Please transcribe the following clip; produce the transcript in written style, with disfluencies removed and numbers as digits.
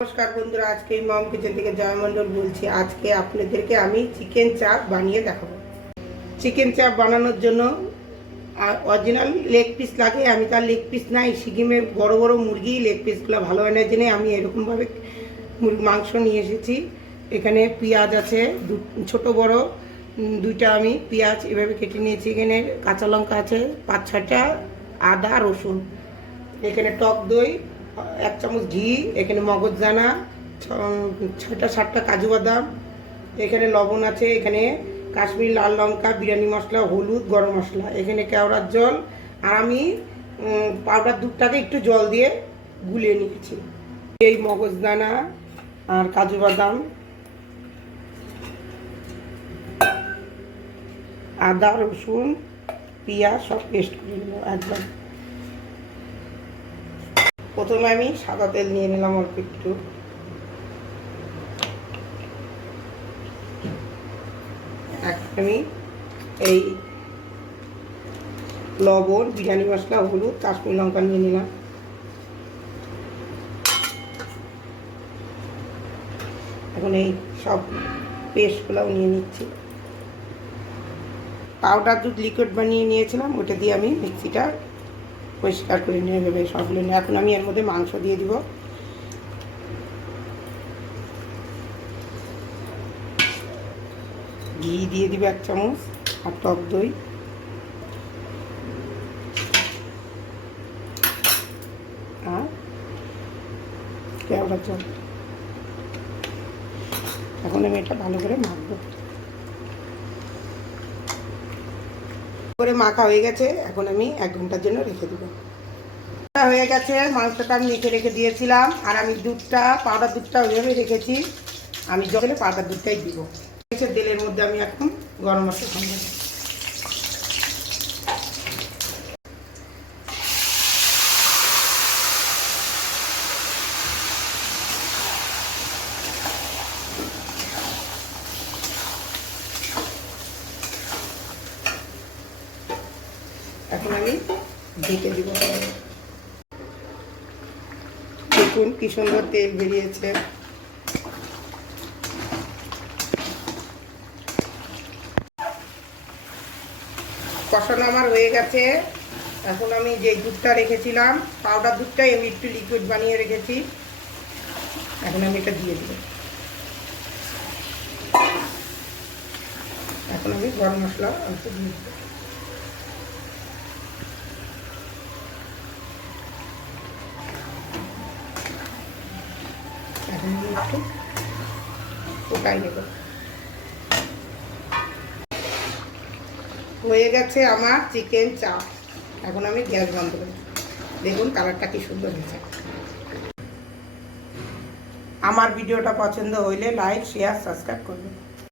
नमस्कार बंधुरा आज के मम किचन থেকে জয় মণ্ডল বলছি। আজকে আপনাদেরকে আমি চিকেন চাপ বানিয়ে দেখাবো। চিকেন চাপ বানানোর জন্য অরিজিনাল লেগ পিস লাগে। আমি তার লেগ পিস নাই, সিকিমের বড় বড় মুরগি লেগ পিসগুলো ভালো হয় না জেনে আমি এরকম ভাবে মাংস নিয়ে এসেছি। এখানে পেঁয়াজ আছে ছোট বড় দুইটা, আমি পেঁয়াজ এভাবে কেটে নিয়েছি। এখানে কাঁচা লঙ্কা আছে 5-6টা, আদা রসুন, এখানে টক দই, 1 চামচ ঘি, এখানে মগজদানা 6টা-7টা কাজু বাদাম, এখানে লবণ আছে, এখানে কাশ্মীরি লাল লঙ্কা, বিরিয়ানি মশলা, হলুদ, গরম মশলা, এখানে কেওড়ার জল, আর আমি পাউডার দুধটাকে একটু জল দিয়ে গুলিয়ে নিয়েছি। এই মগজদানা আর কাজু বাদাম, আদা রসুন পেঁয়াজ সব পেস্ট করে নিলাম একদম। প্রথমে আমি সাদা তেল নিয়ে নিলাম অল্প একটু, আমি এই লবণ, বিরিয়ানি মশলা, হলুদ, কাশ্মীরি লঙ্কা নিয়ে নিলাম। এখন এই সব পেস্টগুলোও নিয়ে নিচ্ছি। পাউডার দুধ লিকুইড বানিয়ে নিয়েছিলাম, ওটা দিয়ে আমি মিক্সিটা পরিষ্কার করে নিয়ে যাবে সবগুলো নিয়ে। এখন আমি এর মধ্যে মাংস দিয়ে দিব। ঘি দিয়ে দিব 1 চামচ, আর টক দই, আর কেওড়ার জল। এখন আমি এটা ভালো করে মাখবো। করে মাখা হয়ে গেছে, এখন আমি 1 ঘন্টার জন্য রেখে দেবো। হয়ে গেছে, মাংসটা আমি রেখে দিয়েছিলাম, আর আমি দুধটা পাউডার দুধটা ওইভাবে রেখেছি। আমি জলে পাউডার দুধটাই দিব। তেলের মধ্যে আমি এখন গরম মশলা খাবো। এখন আমি ঢেকে দিব। দেখুন কি সুন্দর তেল বেরিয়েছে। কষানো আমার হয়ে গেছে। এখন আমি যে দুধটা রেখেছিলাম পাউডার দুধটাই আমি একটু লিকুইড বানিয়ে রেখেছি, এখন আমি এটা দিয়ে দিব। এখন আমি গরম মশলা অল্প দিয়ে দিব। এখন আমি একটু ফোটাই নেব। হয়ে গেছে আমার চিকেন চাপ। এখন আমি গ্যাস বন্ধ করি। দেখুন কালারটা কি সুন্দর হয়েছে। আমার ভিডিওটা পছন্দ হইলে লাইক শেয়ার সাবস্ক্রাইব করবেন।